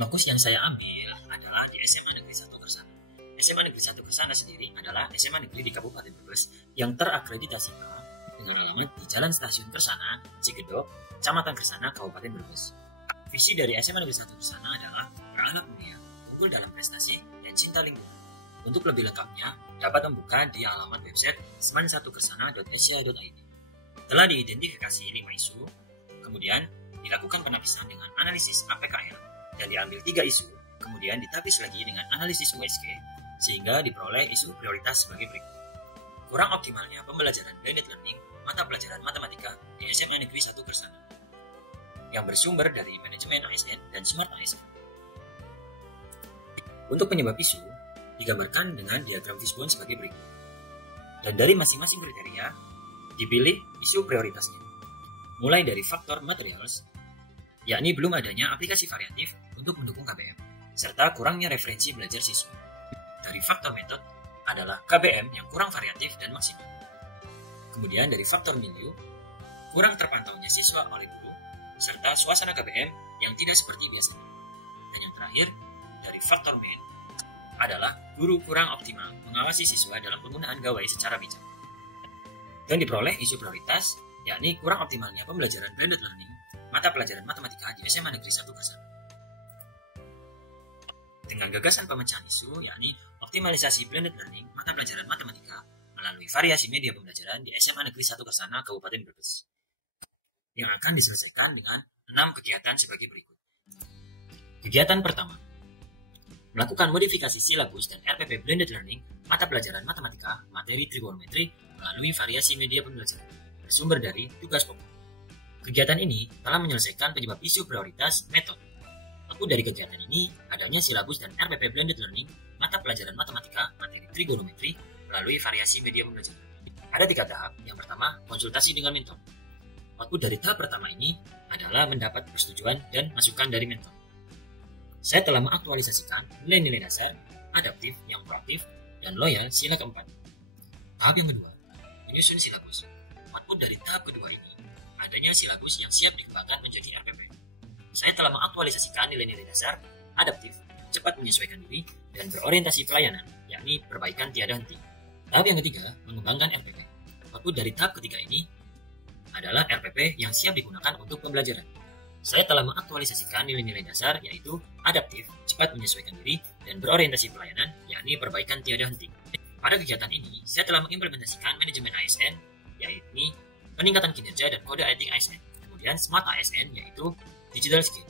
Fokus yang saya ambil adalah di SMA Negeri 1 Kersana. SMA Negeri 1 Kersana sendiri adalah SMA Negeri di Kabupaten Brebes yang terakreditasi A dengan alamat di Jalan Stasiun Kersana, Cigedok, Kecamatan Kersana, Kabupaten Brebes. Visi dari SMA Negeri 1 Kersana adalah beranak mulia, unggul dalam prestasi, dan cinta lingkungan. Untuk lebih lengkapnya, dapat membuka di alamat website seman1kersana.asia.id. Telah diidentifikasi 5 isu, kemudian dilakukan penapisan dengan analisis APKR, dan diambil 3 isu, kemudian ditapis lagi dengan analisis USG, sehingga diperoleh isu prioritas sebagai berikut. Kurang optimalnya pembelajaran blended learning mata pelajaran matematika di SMA Negeri 1 Kersana, yang bersumber dari manajemen ASN dan smart ASN. Untuk penyebab isu, digambarkan dengan diagram fishbone sebagai berikut. Dan dari masing-masing kriteria, dipilih isu prioritasnya. Mulai dari faktor materials, yakni belum adanya aplikasi variatif untuk mendukung KBM, serta kurangnya referensi belajar siswa. Dari faktor metode adalah KBM yang kurang variatif dan maksimal. Kemudian dari faktor milieu, kurang terpantaunya siswa oleh guru, serta suasana KBM yang tidak seperti biasanya. Dan yang terakhir, dari faktor main adalah guru kurang optimal mengawasi siswa dalam penggunaan gawai secara bijak. Dan diperoleh isu prioritas, yakni kurang optimalnya pembelajaran blended learning mata pelajaran matematika di SMA Negeri 1 Kersana. Dengan gagasan pemecahan isu, yakni optimalisasi blended learning mata pelajaran matematika melalui variasi media pembelajaran di SMA Negeri 1 Kersana, Kabupaten Brebes, yang akan diselesaikan dengan 6 kegiatan sebagai berikut. Kegiatan pertama, melakukan modifikasi silabus dan RPP blended learning mata pelajaran matematika materi trigonometri melalui variasi media pembelajaran bersumber dari tugas pokok. Kegiatan ini telah menyelesaikan penyebab isu prioritas metode. Aku dari kegiatan ini adanya silabus dan RPP blended learning mata pelajaran matematika materi trigonometri melalui variasi media pembelajaran. Ada 3 tahap. Yang pertama, konsultasi dengan mentor. Aku dari tahap pertama ini adalah mendapat persetujuan dan masukan dari mentor. Saya telah mengaktualisasikan nilai-nilai dasar, adaptif yang proaktif, dan loyal sila keempat. Tahap yang kedua, menyusun silabus. Output dari tahap kedua ini adanya silabus yang siap dikembangkan menjadi RPP. Saya telah mengaktualisasikan nilai-nilai dasar, adaptif, cepat menyesuaikan diri, dan berorientasi pelayanan, yakni perbaikan tiada henti. Tahap yang ketiga, mengembangkan RPP. Output dari tahap ketiga ini adalah RPP yang siap digunakan untuk pembelajaran. Saya telah mengaktualisasikan nilai-nilai dasar, yaitu adaptif, cepat menyesuaikan diri, dan berorientasi pelayanan, yakni perbaikan tiada henti. Pada kegiatan ini, saya telah mengimplementasikan manajemen ASN, yakni peningkatan kinerja dan kode etik ASN. Kemudian smart ASN, yaitu digital skill.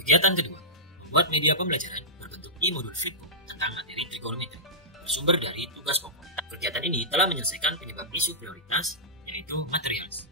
Kegiatan kedua, membuat media pembelajaran berbentuk e-modul flipbook tentang materi trigonometri bersumber dari tugas pokok. Kegiatan ini telah menyelesaikan penyebab isu prioritas, yaitu materials.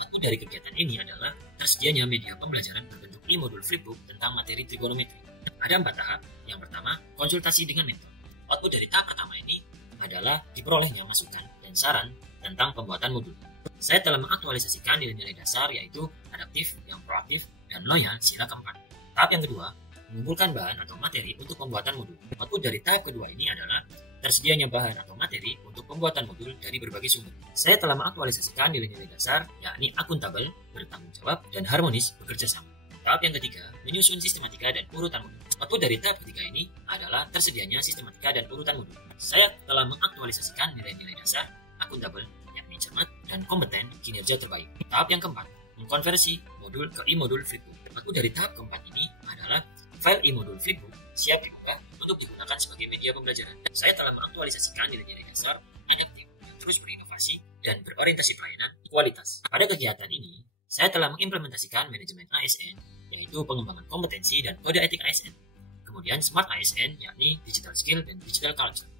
Output dari kegiatan ini adalah tersedianya media pembelajaran berbentuk e-modul flipbook tentang materi trigonometri. Ada 4 tahap. Yang pertama, konsultasi dengan mentor. Output dari tahap pertama ini adalah diperolehnya masukan dan saran tentang pembuatan modul. Saya telah mengaktualisasikan nilai-nilai dasar, yaitu adaptif, yang proaktif, dan loyal sila keempat. Tahap yang kedua, mengumpulkan bahan atau materi untuk pembuatan modul. Output dari tahap kedua ini adalah tersedianya bahan atau materi untuk pembuatan modul dari berbagai sumber. Saya telah mengaktualisasikan nilai-nilai dasar, yakni akuntabel, bertanggung jawab, dan harmonis bekerja sama. Tahap yang ketiga, menyusun sistematika dan urutan modul. Output dari tahap ketiga ini adalah tersedianya sistematika dan urutan modul. Saya telah mengaktualisasikan nilai-nilai dasar, akuntabel, yakni cermat, dan kompeten kinerja terbaik. Tahap yang keempat, mengkonversi modul ke e-modul flipbook. Output dari tahap keempat ini adalah file e-modul flipbook siap dibuka untuk digunakan sebagai media pembelajaran. Saya telah mengaktualisasikan nilai-nilai dasar, adaptif, yang terus berinovasi, dan berorientasi pelayanan kualitas. Pada kegiatan ini, saya telah mengimplementasikan manajemen ASN, yaitu pengembangan kompetensi dan kode etik ASN. Kemudian smart ASN, yakni digital skill dan digital culture.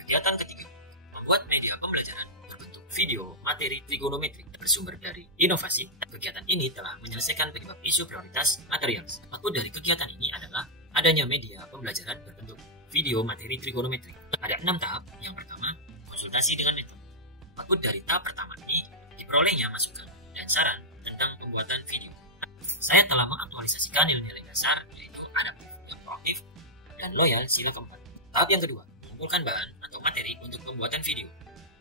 Kegiatan ketiga, membuat media pembelajaran berbentuk video materi trigonometri bersumber dari inovasi. Kegiatan ini telah menyelesaikan penyebab isu prioritas materials. Output dari kegiatan ini adalah adanya media pembelajaran berbentuk video materi trigonometri. Ada 6 tahap. Yang pertama, konsultasi dengan mentor. Output dari tahap pertama ini diperolehnya masukan dan saran tentang pembuatan video. Saya telah mengaktualisasikan nilai-nilai dasar, yaitu adaptif, yang proaktif, dan loyal sila keempat. Tahap yang kedua, mengumpulkan bahan atau materi untuk pembuatan video.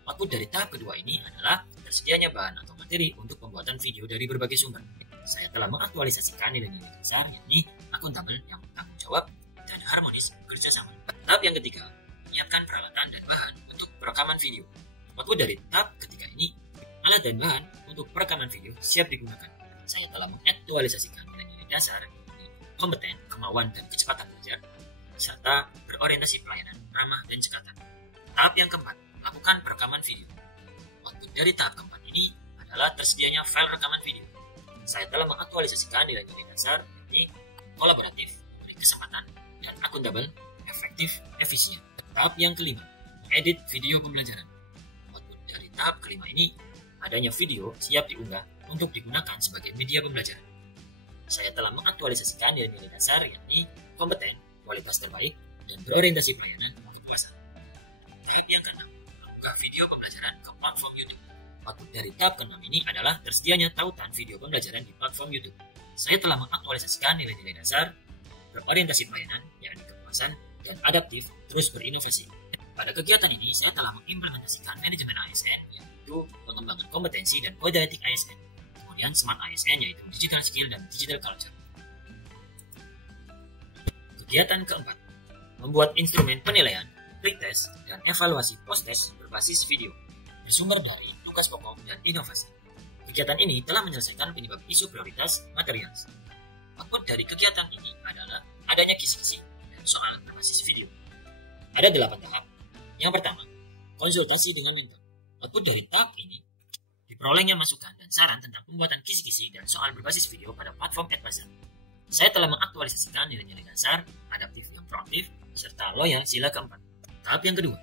Output dari tahap kedua ini adalah tersedianya bahan atau materi untuk pembuatan video dari berbagai sumber. Saya telah mengaktualisasikan nilai-nilai dasar, yakni akuntabel yang bertanggung jawab dan harmonis bekerja sama. Tahap yang ketiga, menyiapkan peralatan dan bahan untuk perekaman video. Output dari tahap ketiga ini, alat dan bahan untuk perekaman video siap digunakan. Saya telah mengaktualisasikan nilai-nilai dasar, yakni kompeten, kemauan, dan kecepatan belajar, serta berorientasi pelayanan, ramah, dan cekatan. Tahap yang keempat, lakukan perekaman video. Output dari tahap keempat ini adalah tersedianya file rekaman video. Saya telah mengaktualisasikan nilai-nilai dasar, yakni kolaboratif, memberi kesempatan, dan akuntabel, efektif, efisien. Tahap yang kelima, edit video pembelajaran. Output dari tahap kelima ini, adanya video siap diunggah untuk digunakan sebagai media pembelajaran. Saya telah mengaktualisasikan nilai-nilai dasar, yakni kompeten, kualitas terbaik, dan berorientasi pelayanan kepuasan. Tahap yang keenam, mengunggah video pembelajaran ke platform YouTube. Output dari tahap ke-6 ini adalah tersedianya tautan video pembelajaran di platform YouTube. Saya telah mengaktualisasikan nilai-nilai dasar, berorientasi pelayanan, yakni kepuasan, dan adaptif, terus berinovasi. Pada kegiatan ini, saya telah mengimplementasikan manajemen ASN, yaitu pengembangan kompetensi dan kode etik ASN. Kemudian Smart ASN, yaitu digital skill dan digital culture. Kegiatan keempat, membuat instrumen penilaian, pretest, dan evaluasi post-test berbasis video, bersumber dari tugas pokok dan inovasi. Kegiatan ini telah menyelesaikan penyebab isu prioritas materials. Output dari kegiatan ini adalah adanya kisi-kisi dan soal berbasis video. Ada 8 tahap. Yang pertama, konsultasi dengan mentor. Output dari tahap ini diperolehnya masukan dan saran tentang pembuatan kisi-kisi dan soal berbasis video pada platform Advisor. Saya telah mengaktualisasikan nilai-nilai dasar, adaptif yang proaktif, serta loyal sila keempat. Tahap yang kedua,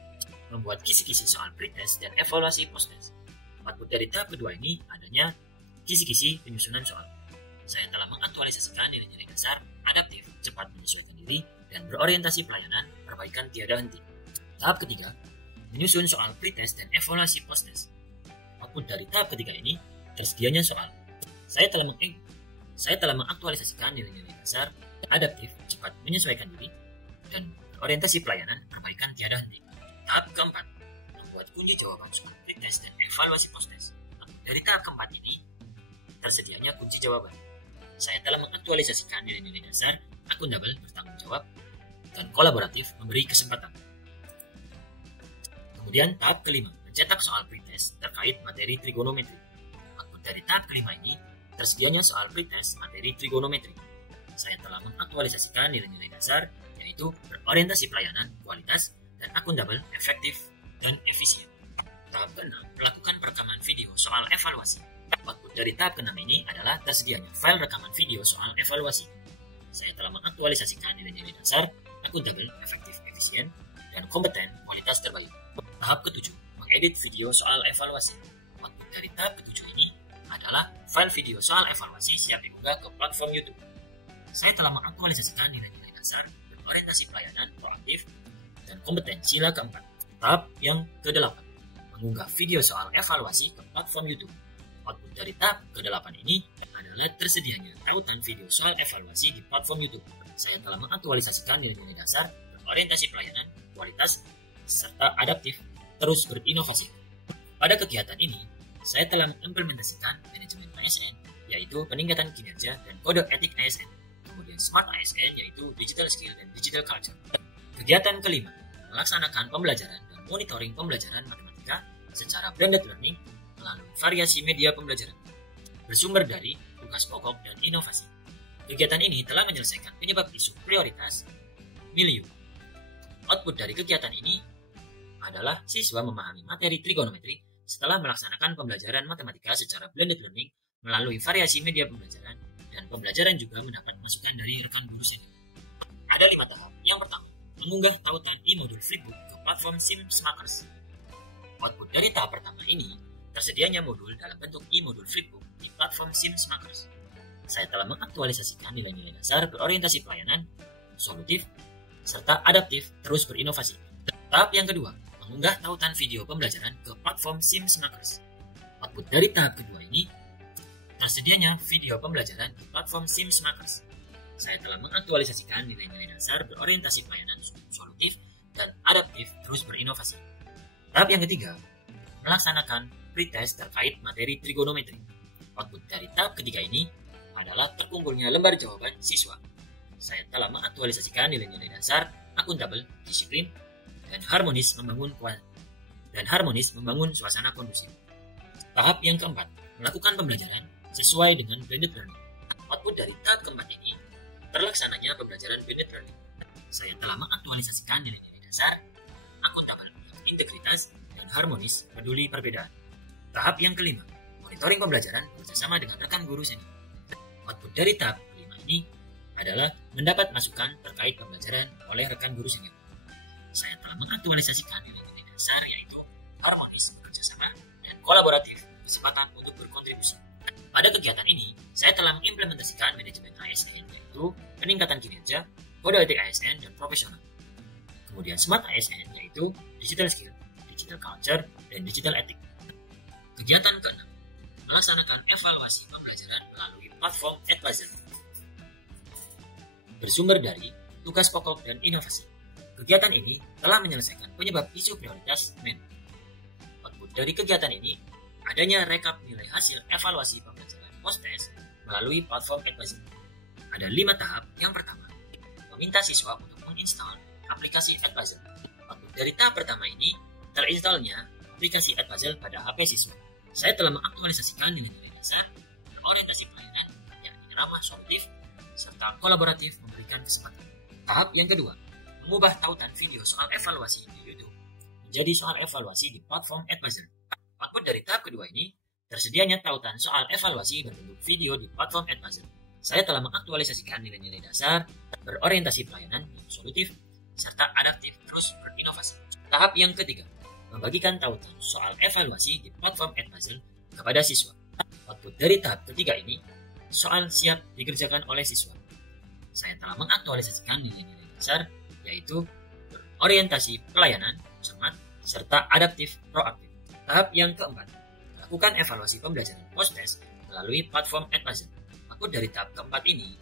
membuat kisi-kisi soal pretest dan evaluasi post-test. Output dari tahap kedua ini adanya kisi-kisi penyusunan soal. Saya telah mengaktualisasikan nilai-nilai dasar, adaptif, cepat menyesuaikan diri, dan berorientasi pelayanan, perbaikan tiada henti. Tahap ketiga, menyusun soal pretest dan evaluasi post-test. Output dari tahap ketiga ini tersedianya soal. Saya telah mengaktualisasikan nilai-nilai dasar, adaptif, cepat menyesuaikan diri, dan berorientasi pelayanan, perbaikan tiada henti. Tahap keempat, membuat kunci jawaban soal pretest dan evaluasi post-test. Dari tahap keempat ini, tersedianya kunci jawaban. Saya telah mengaktualisasikan nilai-nilai dasar, akuntabel, bertanggung jawab, dan kolaboratif, memberi kesempatan. Kemudian tahap kelima, mencetak soal pretest terkait materi trigonometri. Output dari tahap kelima ini, tersedianya soal pretest materi trigonometri. Saya telah mengaktualisasikan nilai-nilai dasar, yaitu berorientasi pelayanan, kualitas, dan akuntabel, efektif, dan efisien. Tahap ke-6, melakukan perekaman video soal evaluasi. Output dari tahap ke-6 ini adalah tersedianya file rekaman video soal evaluasi. Saya telah mengaktualisasikan nilai-nilai dasar, akuntabel, efektif, efisien, dan kompeten, kualitas terbaik. Tahap ke-7, mengedit video soal evaluasi. Output dari tahap ke-7 ini adalah file video soal evaluasi siap diunggah ke platform YouTube. Saya telah mengaktualisasikan nilai-nilai dasar, berorientasi pelayanan, proaktif, dan kompeten sila keempat. Tahap yang ke-8, mengunggah video soal evaluasi ke platform YouTube. Output dari tahap ke-8 ini adalah tersedianya tautan video soal evaluasi di platform YouTube. Saya telah mengaktualisasikan nilai-nilai dasar, berorientasi pelayanan, kualitas, serta adaptif, terus berinovasi. Pada kegiatan ini, saya telah mengimplementasikan manajemen ASN, yaitu peningkatan kinerja dan kode etik ASN. Kemudian Smart ASN, yaitu digital skill dan digital culture. Kegiatan kelima, melaksanakan pembelajaran dan monitoring pembelajaran matematika secara blended learning melalui variasi media pembelajaran, bersumber dari tugas pokok dan inovasi. Kegiatan ini telah menyelesaikan penyebab isu prioritas milieu. Output dari kegiatan ini adalah siswa memahami materi trigonometri setelah melaksanakan pembelajaran matematika secara blended learning melalui variasi media pembelajaran, dan pembelajaran juga mendapat masukan dari rekan guru senior. Ada 5 tahap. Yang pertama, mengunggah tautan e-modul Flipbook ke platform SimSmakers. Output dari tahap pertama ini, tersedianya modul dalam bentuk e-modul Flipbook di platform SimSmakers. Saya telah mengaktualisasikan nilai-nilai dasar berorientasi pelayanan, solutif, serta adaptif, terus berinovasi. Tahap yang kedua, mengunggah tautan video pembelajaran ke platform SimSmakers. Output dari tahap kedua ini, tersedianya video pembelajaran di platform SimSmakers. Saya telah mengaktualisasikan nilai-nilai dasar berorientasi pelayanan solutif dan adaptif, terus berinovasi. Tahap yang ketiga, melaksanakan pretest terkait materi trigonometri. Output dari tahap ketiga ini adalah terkumpulnya lembar jawaban siswa. Saya telah mengaktualisasikan nilai-nilai dasar, akuntabel, disiplin, dan harmonis membangun suasana kondusif. Tahap yang keempat, melakukan pembelajaran sesuai dengan blended learning. Output dari tahap keempat ini, terlaksananya pembelajaran blended learning. Saya telah mengaktualisasikan nilai-nilai dasar, akuntabel, integritas, dan harmonis peduli perbedaan. Tahap yang kelima, monitoring pembelajaran bersama dengan rekan guru senior. Output dari tahap kelima ini adalah mendapat masukan terkait pembelajaran oleh rekan guru senior. Saya telah mengaktualisasikan nilai-nilai dasar yaitu harmonis, bekerjasama, dan kolaboratif, kesempatan untuk berkontribusi. Pada kegiatan ini, saya telah mengimplementasikan manajemen ASN yaitu peningkatan kinerja, kode etik ASN, dan profesional. Kemudian Smart ASN yaitu digital skill, digital culture, dan digital ethic. Kegiatan keenam, melaksanakan evaluasi pembelajaran melalui platform Advisor. Bersumber dari tugas pokok dan inovasi. Kegiatan ini telah menyelesaikan penyebab isu prioritas MEN. Output dari kegiatan ini adanya rekap nilai hasil evaluasi pembelajaran post-test melalui platform Advisor. Ada 5 tahap. Yang pertama, meminta siswa untuk menginstal aplikasi Advisor. Output dari tahap pertama ini, terinstalnya aplikasi Advisor pada HP siswa. Saya telah mengaktualisasikan nilai-nilai dasar, orientasi pelayanan, yakni ramah, solutif, serta kolaboratif memberikan kesempatan. Tahap yang kedua, mengubah tautan video soal evaluasi di YouTube menjadi soal evaluasi di platform Advisor. Output dari tahap kedua ini, tersedianya tautan soal evaluasi berbentuk video di platform Advisor. Saya telah mengaktualisasikan nilai-nilai dasar, berorientasi pelayanan yang solutif, serta adaptif terus berinovasi. Tahap yang ketiga, membagikan tautan soal evaluasi di platform Advisor kepada siswa. Output dari tahap ketiga ini, soal siap dikerjakan oleh siswa. Saya telah mengaktualisasikan nilai-nilai dasar, yaitu berorientasi pelayanan, cermat, serta adaptif proaktif. Tahap yang keempat, melakukan evaluasi pembelajaran post-test melalui platform Advisor. Output dari tahap keempat ini,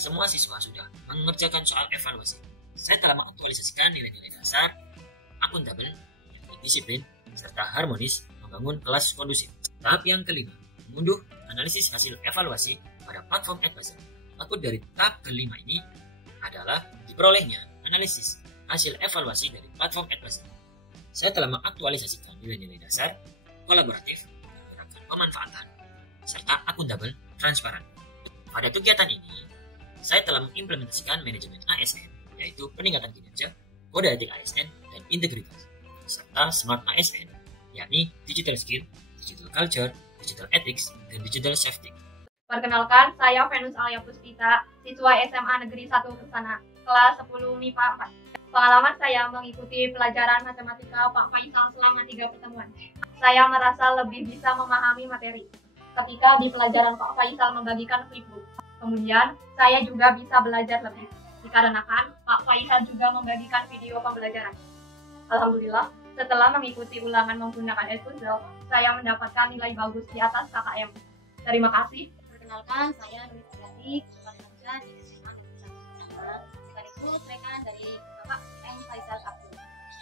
semua siswa sudah mengerjakan soal evaluasi. Saya telah mengaktualisasikan nilai-nilai dasar, akuntabel, disiplin, serta harmonis membangun kelas kondusif. Tahap yang kelima, mengunduh analisis hasil evaluasi pada platform Advisor. Output dari tahap kelima ini adalah diperolehnya analisis hasil evaluasi dari platform Advisor. Saya telah mengaktualisasikan nilai-nilai dasar, kolaboratif, gerakan pemanfaatan, serta akuntabel, transparan. Pada kegiatan ini, saya telah mengimplementasikan manajemen ASN, yaitu peningkatan kinerja, kode etik ASN, dan integritas, serta Smart ASN, yakni digital skill, digital culture, digital ethics, dan digital safety. Perkenalkan, saya Venus Alia Puspita, siswa SMA Negeri 1 Kersana, kelas 10 MIPA 4. Pengalaman saya mengikuti pelajaran matematika Pak Faisal selama 3 pertemuan. Saya merasa lebih bisa memahami materi ketika di pelajaran Pak Faisal membagikan flipbook. Kemudian, saya juga bisa belajar lebih, dikarenakan Pak Faisal juga membagikan video pembelajaran. Alhamdulillah, setelah mengikuti ulangan menggunakan Advisor, saya mendapatkan nilai bagus di atas KKM. Terima kasih. Perkenalkan, saya Dwi Suyati, kelas kerja di SMA sekaligus rekan dari Bapak M. Faisal Abdul.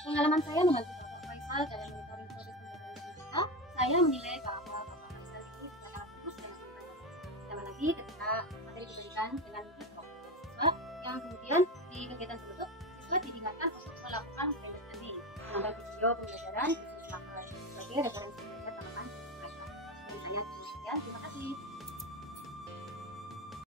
Pengalaman saya membantu Bapak Faisal dalam monitoring proses pembelajaran matematika, saya menilai bahwa Bapak Faisal itu sangat fokus dan semangat. Ditambah lagi ketika materi diberikan dengan kelompok siswa, yang kemudian di kegiatan berikut siswa diingatkan untuk melakukan blended learning, menambah video pembelajaran sebagai referensi belajar tambahan mereka. Misalnya demikian, terima kasih.